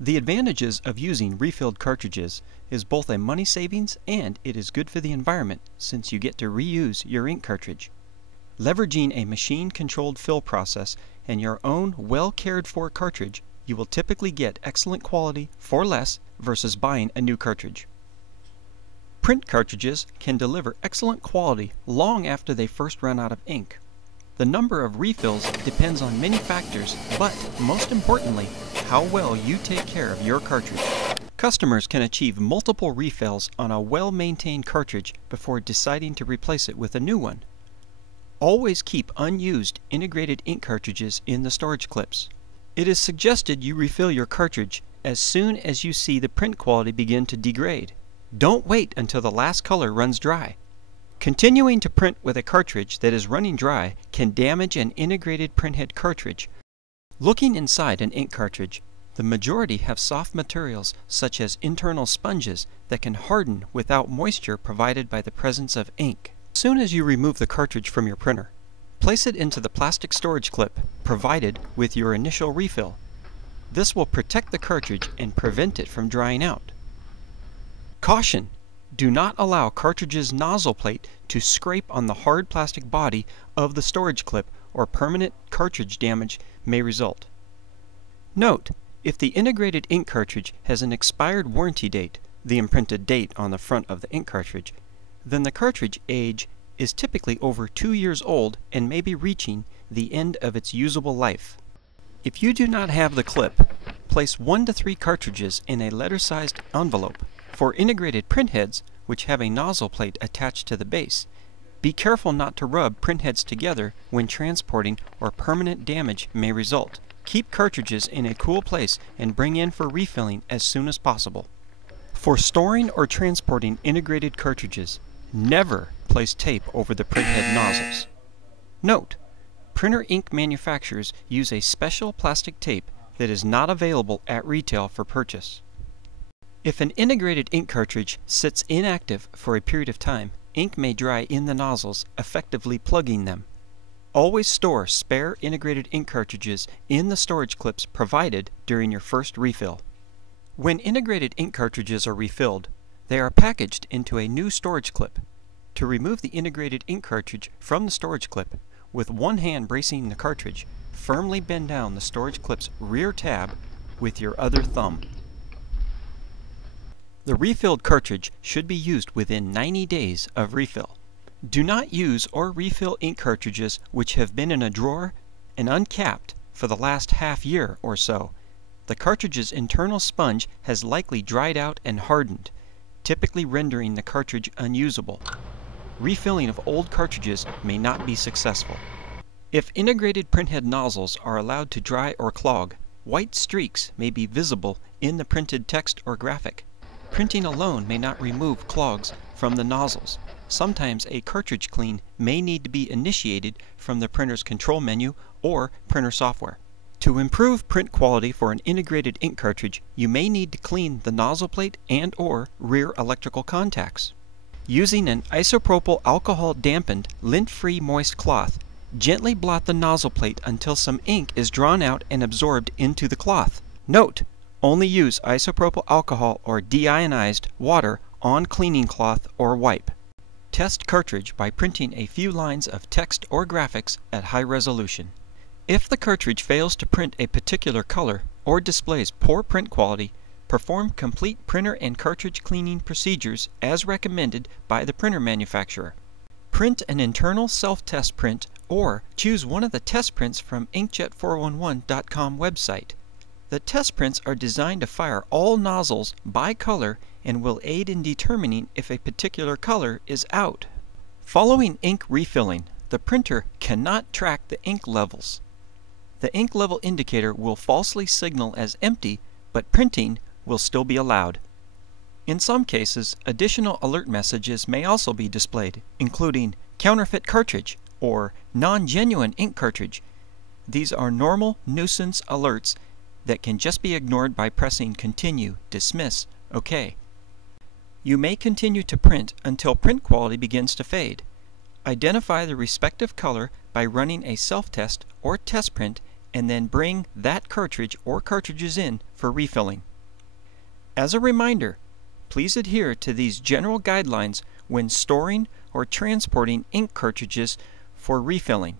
The advantages of using refilled cartridges is both a money savings and it is good for the environment since you get to reuse your ink cartridge. Leveraging a machine-controlled fill process and your own well-cared-for cartridge, you will typically get excellent quality for less versus buying a new cartridge. Print cartridges can deliver excellent quality long after they first run out of ink. The number of refills depends on many factors, but most importantly, how well you take care of your cartridge. Customers can achieve multiple refills on a well-maintained cartridge before deciding to replace it with a new one. Always keep unused integrated ink cartridges in the storage clips. It is suggested you refill your cartridge as soon as you see the print quality begin to degrade. Don't wait until the last color runs dry. Continuing to print with a cartridge that is running dry can damage an integrated printhead cartridge. Looking inside an ink cartridge, the majority have soft materials such as internal sponges that can harden without moisture provided by the presence of ink. As soon as you remove the cartridge from your printer, place it into the plastic storage clip provided with your initial refill. This will protect the cartridge and prevent it from drying out. Caution! Do not allow cartridge's nozzle plate to scrape on the hard plastic body of the storage clip or permanent cartridge damage may result. Note, if the integrated ink cartridge has an expired warranty date, the imprinted date on the front of the ink cartridge, then the cartridge age is typically over 2 years old and may be reaching the end of its usable life. If you do not have the clip, place 1 to 3 cartridges in a letter-sized envelope. For integrated printheads, which have a nozzle plate attached to the base, be careful not to rub printheads together when transporting or permanent damage may result. Keep cartridges in a cool place and bring in for refilling as soon as possible. For storing or transporting integrated cartridges, never place tape over the printhead nozzles. Note, printer ink manufacturers use a special plastic tape that is not available at retail for purchase. If an integrated ink cartridge sits inactive for a period of time, ink may dry in the nozzles, effectively plugging them. Always store spare integrated ink cartridges in the storage clips provided during your first refill. When integrated ink cartridges are refilled, they are packaged into a new storage clip. To remove the integrated ink cartridge from the storage clip, with one hand bracing the cartridge, firmly bend down the storage clip's rear tab with your other thumb. The refilled cartridge should be used within 90 days of refill. Do not use or refill ink cartridges which have been in a drawer and uncapped for the last half year or so. The cartridge's internal sponge has likely dried out and hardened, typically rendering the cartridge unusable. Refilling of old cartridges may not be successful. If integrated printhead nozzles are allowed to dry or clog, white streaks may be visible in the printed text or graphic. Printing alone may not remove clogs from the nozzles. Sometimes a cartridge clean may need to be initiated from the printer's control menu or printer software. To improve print quality for an integrated ink cartridge, you may need to clean the nozzle plate and/or rear electrical contacts. Using an isopropyl alcohol dampened, lint-free moist cloth, gently blot the nozzle plate until some ink is drawn out and absorbed into the cloth. Note: only use isopropyl alcohol or deionized water on cleaning cloth or wipe. Test cartridge by printing a few lines of text or graphics at high resolution. If the cartridge fails to print a particular color or displays poor print quality, perform complete printer and cartridge cleaning procedures as recommended by the printer manufacturer. Print an internal self-test print or choose one of the test prints from inkjet411.com website. The test prints are designed to fire all nozzles by color and will aid in determining if a particular color is out. Following ink refilling, the printer cannot track the ink levels. The ink level indicator will falsely signal as empty, but printing will still be allowed. In some cases, additional alert messages may also be displayed, including counterfeit cartridge or non-genuine ink cartridge. These are normal nuisance alerts that can just be ignored by pressing Continue, Dismiss, OK. You may continue to print until print quality begins to fade. Identify the respective color by running a self-test or test print and then bring that cartridge or cartridges in for refilling. As a reminder, please adhere to these general guidelines when storing or transporting ink cartridges for refilling.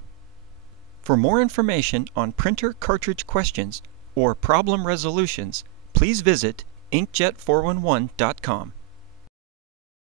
For more information on printer cartridge questions or problem resolutions, please visit inkjet411.com.